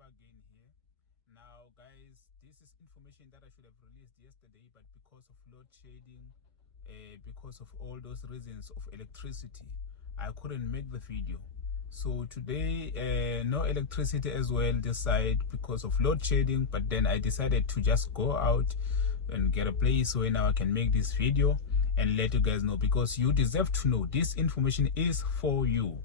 again here. Now guys, this is information that I should have released yesterday, but because of load shedding, because of all those reasons of electricity, I couldn't make the video. So today no electricity as well this side because of load shedding, but then I decided to just go out and get a place where now I can make this video and let you guys know, because you deserve to know. This information is for you.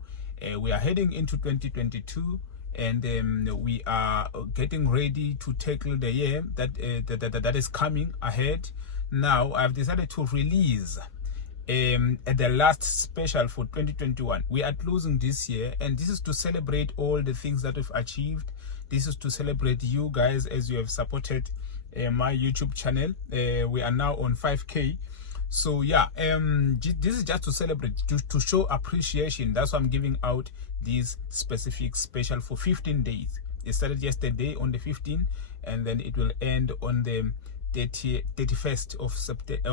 We are heading into 2022, and we are getting ready to tackle the year that is coming ahead. Now I've decided to release at the last special for 2021. We are closing this year, and this is to celebrate all the things that we've achieved. This is to celebrate you guys as you have supported my YouTube channel. We are now on 5K. So yeah, this is just to celebrate, to show appreciation. That's why I'm giving out this specific special for 15 days. It started yesterday on the 15th, and then it will end on the 31st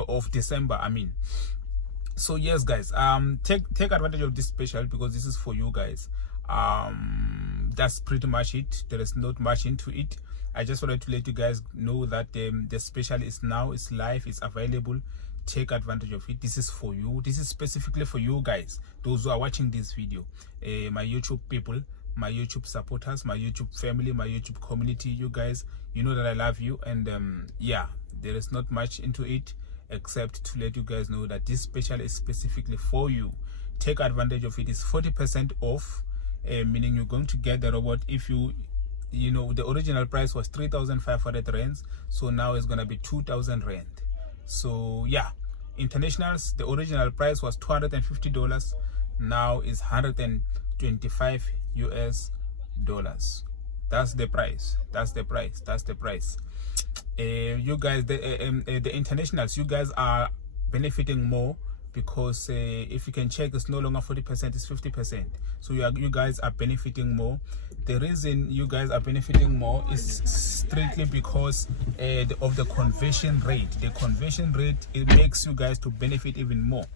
of December, I mean. So yes guys, take advantage of this special, because this is for you guys. That's pretty much it. There is not much into it. I just wanted to let you guys know that the special is now, it's live, it's available. Take advantage of it. This is for you. This is specifically for you guys, those who are watching this video, my YouTube people, my YouTube supporters, my YouTube family, my YouTube community. You guys, you know that I love you, and yeah, there is not much into it except to let you guys know that this special is specifically for you. Take advantage of it. It's 40% off, meaning you're going to get the robot. If you know, the original price was 3,500 rands, so now it's gonna be 2,000 rand. So yeah, internationals, the original price was $250, now is $125 US. That's the price. That's the price. That's the price. You guys, the internationals, you guys are benefiting more, because if you can check, it's no longer 40%, it's 50%. So you guys are benefiting more. The reason you guys are benefiting more is strictly because of the conversion rate. The conversion rate, it makes you guys to benefit even more,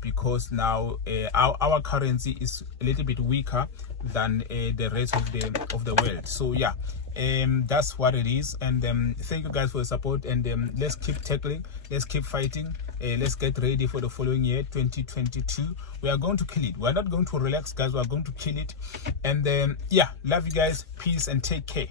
because now our currency is a little bit weaker than the rest of the world. So yeah, that's what it is. And thank you guys for your support, and let's keep tackling, let's keep fighting. Let's get ready for the following year, 2022. We are going to kill it. We are not going to relax, guys. We are going to kill it. And yeah, love you guys. Peace and take care.